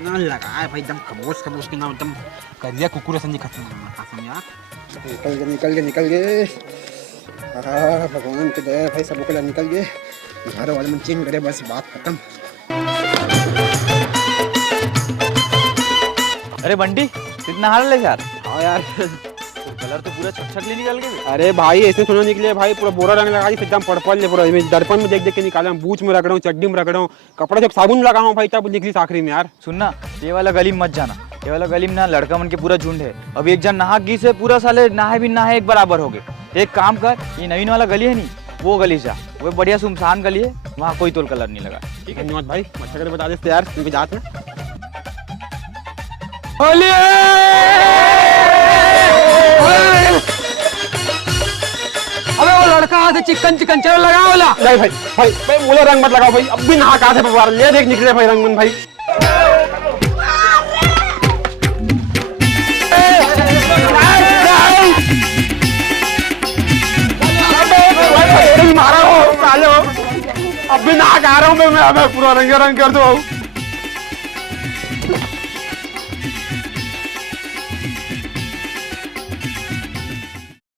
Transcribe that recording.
इतना लगा है भाई, एकदम खमोश खमोश के नाम एकदम करिया कुकुर से नहीं खत्म यार। निकल गए भगवान के दया भाई, सब लोग निकल गए। घर वाले मन चिंग करे, बस बात खत्म। अरे बंटी कितना हाल है यार। हाँ यार, कलर तो पूरा छक निकल गए। अरे भाई ऐसे थोड़ा निकले भाई, पूरा बोरा रंग लगा दी, एकदम पर्पल पूरा दर्पण में देख देख के निकाला, बूच में रगड़ा हूँ, चड्डी में रगड़ा हूँ, कपड़ा जब साबुन लगा हूँ भाई तब निकली आखिरी में यार। सुनना, ये वाला गली में मत जाना, ये वाला गली में ना लड़का मन के पूरा झुंड है। अब एक जन नहा गई से पूरा साले नहाए भी नहाए एक बराबर हो गए। एक काम कर, ये नवीन वाला गली है नहीं, वो गली जा, वो बढ़िया सुनसान गली है, वहाँ कोई तोल कलर नहीं लगा। ठीक है धन्यवाद भाई, अच्छा कर बता देते यार, क्योंकि जात में अबे वो लड़का हाथ चिकन चिकन चलो लगाओ वाला। नहीं भाई बोला रंग मत लगाओ भाई, अब भी नहा कहा से बाहर ले देख निकले भाई रंग मन भाई। मारा हो साले हो, अब भी नहा कहा रहा हूँ मैं पूरा रंग कर दो।